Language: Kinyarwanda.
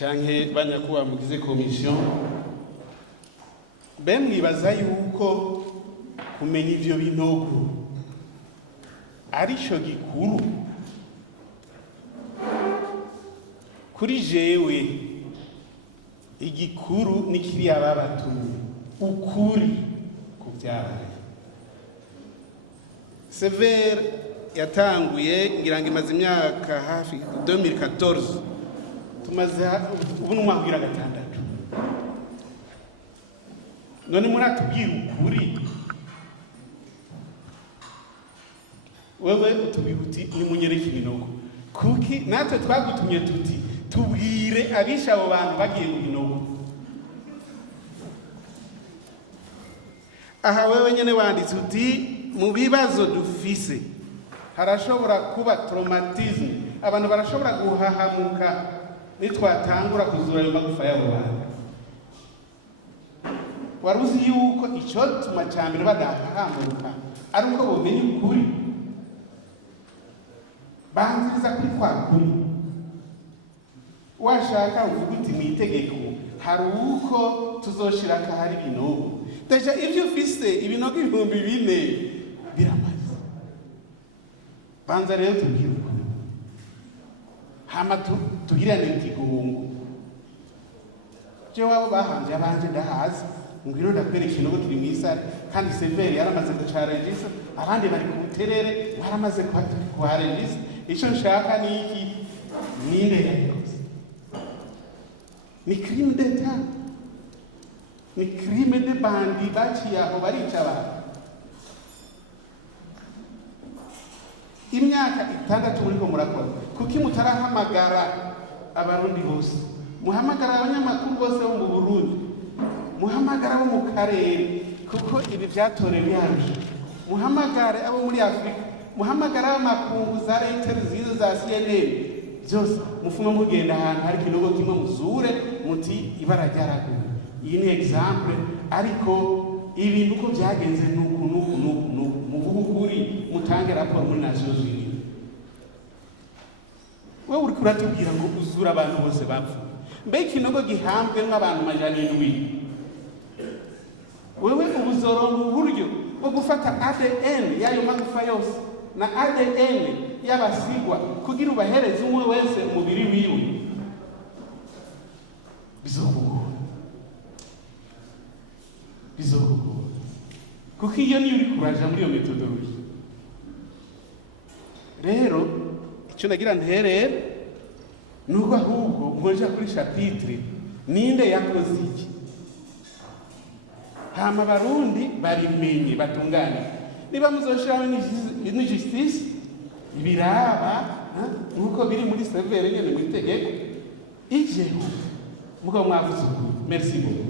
canke banyakuba mugize commission mwibaza yuko kumenya ivyo binogo arico gikuru kuri jewe. Igikuru ni kiriya babatumye ukuri kuvyabaye. CVR yatanguye ngira ngo imaze imyaka hafi 2014 tumaze ubu n'umwaka ugira gatandatu. None muratubwira ukuri, wewe utubwira uti nimunyereke ibinogo kuki natwe twagutumye tuti tubwire abisha abo bantu bagiye mu binogo. Aha wewe nyene wanditse uti mu bibazo dufise harashobora kuba traumatisme, abantu barashobora guhahamuka nitwatangura kuzura ayo magufa y'abo bantu. Waruzi yuko ico tuma cyambere badahahamuka ari uko bomenye ukuri, banziriza kuri kwa kuri. Washaka uvuga uti mwitegeko hari uko tuzoshira kahari binogo, deja ivyo ufise ibinogo 2000 biramaze. Banza rero tubyiruka hama tugirane ikigongo. Je wabo bahanje abanje ndahazi ngwiro ndakwereka ikinogo kiri mwisare kandi CVR yaramaze gucaregisa, abandi bari ku buterere baramaze kuharegisa. Ico nshaka ni iki? Ninde yabikoze? Ni crime d'etat, ni crime de bandi baciye aho barica abantu. Imyaka 6 muriko murakora kuki mutarahamagara abarundi bose, muhamagara abanyamakuru bose bo mu Burundi, muhamagara bo mu karere kuko ibi vyatorewe yaje, muhamagare abo muri Afrika, muhamagara amakungu za Reuters zizo za CNN byose, mufuma mugenda ahantu hari kinogo kimwe muzure muti ibara ryaraguye. Iyi ni example, ariko ibintu uko byagenze nuku muvuga ukuri, mutange raporo muri Nations Unies. Wewe uri kuratubwira ngo uzura abantu bose bapfuye, mbe ikinogo gihambwe nk'abantu 700. Wewe ubuzorongo uburyo bwo gufata ADN yayo magufa yose na ADN y'abasigwa kugira ubahereze umwe wese umubiri wiwe. Bizokugora kuko iyo niyo uri kuraja muri iyo metodology. Rero icyo nagira nterere nuko ahubwo mwoja kuri chapitre ninde yakoze iki, hama Barundi barimenye batungane. Niba muzoshiraho ni justice ibiraba nuko biri muri CVR nyene mu itegeko ijeho muko mwavuze. Merci beaucoup.